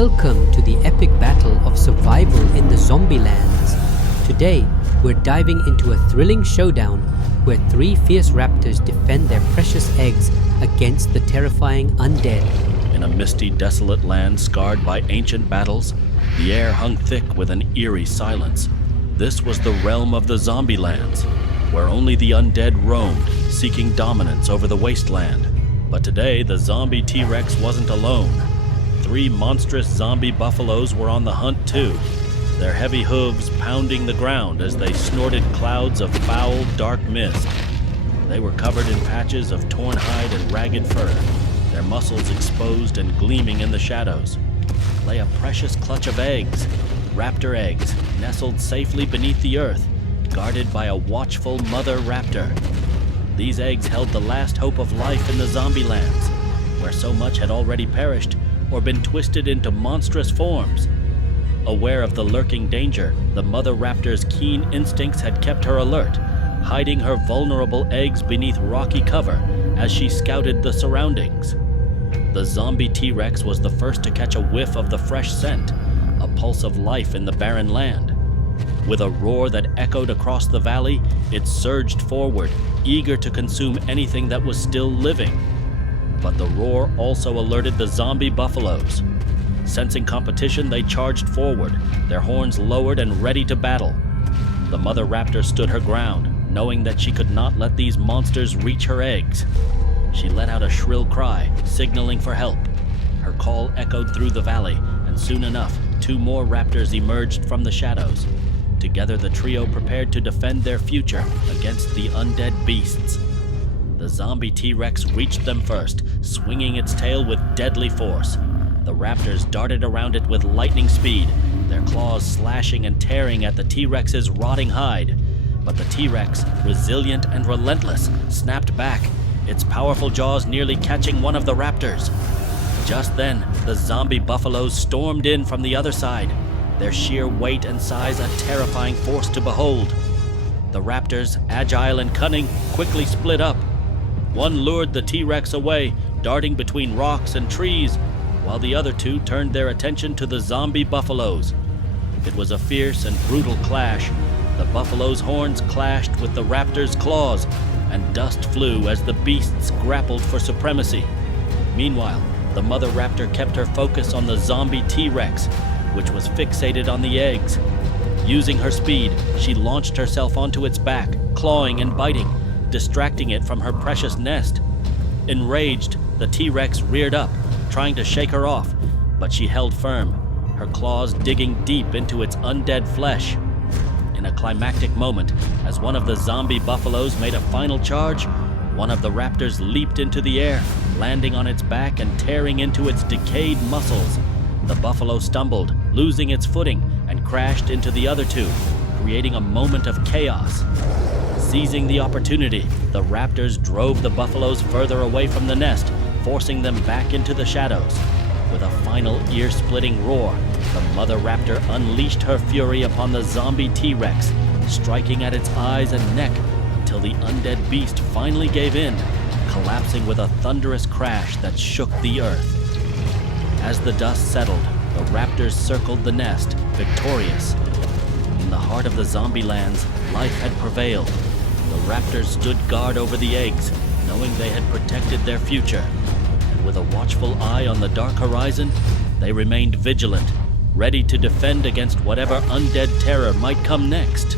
Welcome to the epic battle of survival in the zombie lands. Today, we're diving into a thrilling showdown where three fierce raptors defend their precious eggs against the terrifying undead. In a misty, desolate land scarred by ancient battles, the air hung thick with an eerie silence. This was the realm of the zombie lands, where only the undead roamed, seeking dominance over the wasteland. But today, the zombie T-Rex wasn't alone. Three monstrous zombie buffaloes were on the hunt too, their heavy hooves pounding the ground as they snorted clouds of foul, dark mist. They were covered in patches of torn hide and ragged fur, their muscles exposed and gleaming in the shadows. Lay a precious clutch of eggs, raptor eggs, nestled safely beneath the earth, guarded by a watchful mother raptor. These eggs held the last hope of life in the zombie lands, where so much had already perished or been twisted into monstrous forms. Aware of the lurking danger, the mother raptor's keen instincts had kept her alert, hiding her vulnerable eggs beneath rocky cover as she scouted the surroundings. The zombie T-Rex was the first to catch a whiff of the fresh scent, a pulse of life in the barren land. With a roar that echoed across the valley, it surged forward, eager to consume anything that was still living. But the roar also alerted the zombie buffaloes. Sensing competition, they charged forward, their horns lowered and ready to battle. The mother raptor stood her ground, knowing that she could not let these monsters reach her eggs. She let out a shrill cry, signaling for help. Her call echoed through the valley, and soon enough, two more raptors emerged from the shadows. Together, the trio prepared to defend their future against the undead beasts. The zombie T-Rex reached them first, swinging its tail with deadly force. The raptors darted around it with lightning speed, their claws slashing and tearing at the T-Rex's rotting hide. But the T-Rex, resilient and relentless, snapped back, its powerful jaws nearly catching one of the raptors. Just then, the zombie buffaloes stormed in from the other side, their sheer weight and size a terrifying force to behold. The raptors, agile and cunning, quickly split up. One lured the T-Rex away, darting between rocks and trees, while the other two turned their attention to the zombie buffaloes. It was a fierce and brutal clash. The buffalo's horns clashed with the raptor's claws, and dust flew as the beasts grappled for supremacy. Meanwhile, the mother raptor kept her focus on the zombie T-Rex, which was fixated on the eggs. Using her speed, she launched herself onto its back, clawing and biting, distracting it from her precious nest. Enraged, the T-Rex reared up, trying to shake her off, but she held firm, her claws digging deep into its undead flesh. In a climactic moment, as one of the zombie buffaloes made a final charge, one of the raptors leaped into the air, landing on its back and tearing into its decayed muscles. The buffalo stumbled, losing its footing, and crashed into the other two, creating a moment of chaos. Seizing the opportunity, the raptors drove the buffaloes further away from the nest, forcing them back into the shadows. With a final ear-splitting roar, the mother raptor unleashed her fury upon the zombie T-Rex, striking at its eyes and neck until the undead beast finally gave in, collapsing with a thunderous crash that shook the earth. As the dust settled, the raptors circled the nest, victorious. In the heart of the zombie lands, life had prevailed. The raptors stood guard over the eggs, knowing they had protected their future. And with a watchful eye on the dark horizon, they remained vigilant, ready to defend against whatever undead terror might come next.